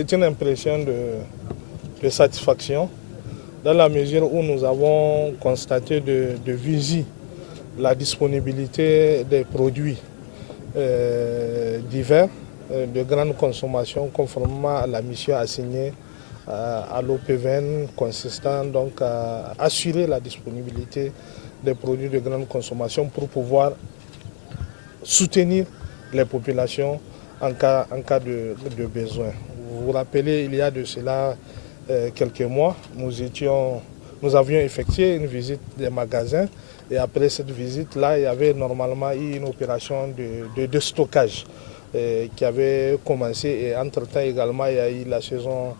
C'est une impression de satisfaction dans la mesure où nous avons constaté de visu la disponibilité des produits divers de grande consommation conformément à la mission assignée à l'OPVN consistant donc à assurer la disponibilité des produits de grande consommation pour pouvoir soutenir les populations en cas de besoin. Vous vous rappelez, il y a de cela quelques mois, nous avions effectué une visite des magasins et après cette visite-là, il y avait normalement eu une opération de stockage qui avait commencé et entre-temps également il y a eu la saison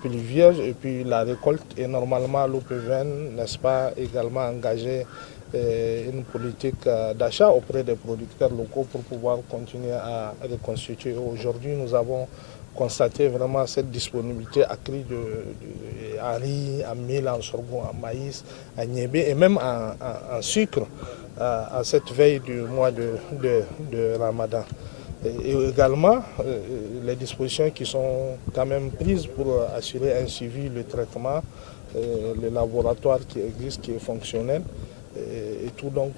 pluvieuse et puis la récolte et normalement l'OPVN, n'est-ce pas, également engagé une politique d'achat auprès des producteurs locaux pour pouvoir continuer à reconstituer. Aujourd'hui, nous avons constaté vraiment cette disponibilité accrue en riz, en mil, en sorgho, en maïs, en niébé et même en sucre à cette veille du mois de Ramadan. Et également les dispositions qui sont quand même prises pour assurer un suivi, le traitement, le laboratoire qui existe, qui est fonctionnel. Et tout donc,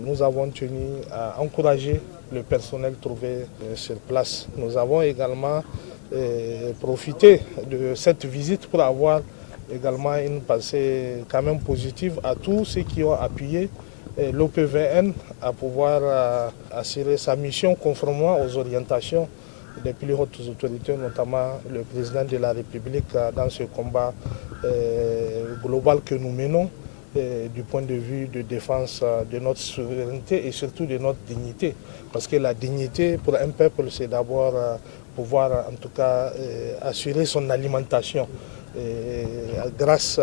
nous avons tenu à encourager le personnel trouvé sur place. Nous avons également profité de cette visite pour avoir également une pensée quand même positive à tous ceux qui ont appuyé l'OPVN à pouvoir assurer sa mission conformément aux orientations des plus hautes autorités, notamment le président de la République dans ce combat global que nous menons du point de vue de défense de notre souveraineté et surtout de notre dignité. Parce que la dignité pour un peuple, c'est d'abord pouvoir en tout cas assurer son alimentation. Et grâce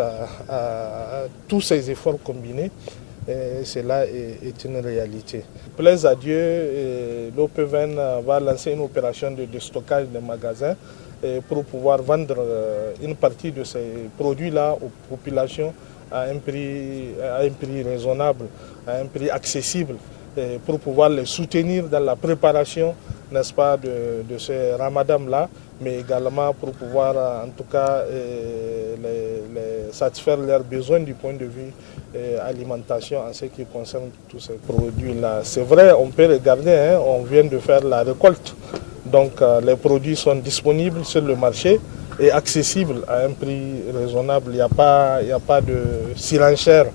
à tous ces efforts combinés, cela est une réalité. Plaise à Dieu, l'OPVN va lancer une opération de stockage des magasins pour pouvoir vendre une partie de ces produits-là aux populations à un prix raisonnable, à un prix accessible, pour pouvoir les soutenir dans la préparation, n'est-ce pas, de ce ramadan-là, mais également pour pouvoir en tout cas les satisfaire leurs besoins du point de vue alimentation en ce qui concerne tous ces produits-là. C'est vrai, on peut regarder, hein, on vient de faire la récolte, donc les produits sont disponibles sur le marché et accessibles à un prix raisonnable. Il n'y a pas de surenchère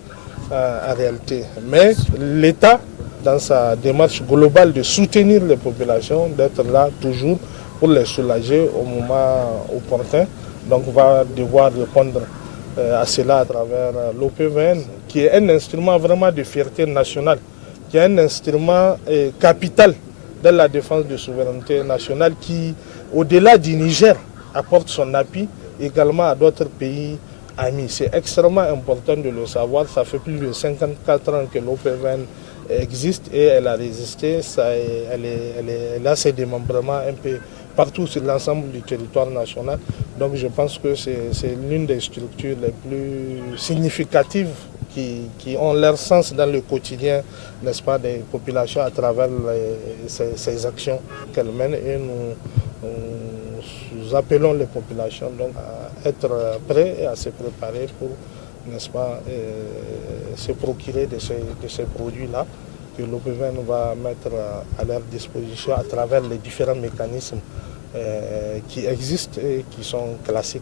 en réalité. Mais l'État, dans sa démarche globale de soutenir les populations, d'être là toujours pour les soulager au moment opportun, donc va devoir répondre à cela à travers l'OPVN, qui est un instrument vraiment de fierté nationale, qui est un instrument capital dans la défense de souveraineté nationale, qui, au-delà du Niger, apporte son appui également à d'autres pays amis. C'est extrêmement important de le savoir. Ça fait plus de 54 ans que l'OPVN existe et elle a résisté. Elle a ses démembrements un peu partout sur l'ensemble du territoire national. Donc je pense que c'est l'une des structures les plus significatives qui ont leur sens dans le quotidien, n'est-ce pas, des populations à travers ces actions qu'elles mènent. Et nous appelons les populations donc à être prêts et à se préparer pour, n'est-ce pas, se procurer de ces produits-là que l'OPVN va mettre à leur disposition à travers les différents mécanismes qui existent et qui sont classiques.